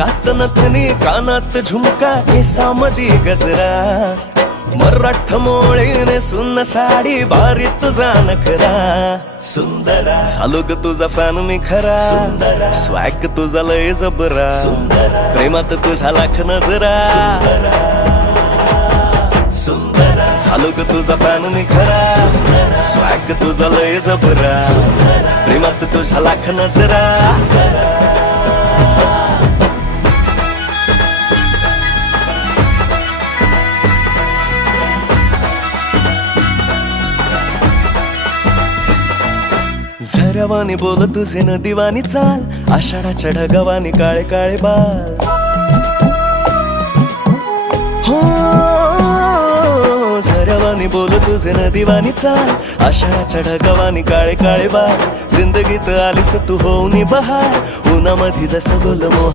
नाकात नथनी कानात झुमका केसामधी गजरा मराठ मोळीने सुन्न साडी भारी तुझा नखरा सुंदरा झालो ग तुझा फॅन मी खरा स्वॅग तुझा लय जबरा प्रेमात तुझा लाख नजरा झालो ग तुझा फॅन मी खरा स्वॅग तुझा लय जबरा प्रेमात तुझा लाख नजरा झऱ्यावानी बोल तुझे नदीवानी चाल आषाढाच्या ढगावानी काळे काळे बाल हो झऱ्यावानी बोल तुझे नदीवानी चाल आषाढाच्या ढगावानी काळे काळे बाल जिंदगीत आलीस तू होऊनी बहार उन्हामध्ये जसं बोल मोह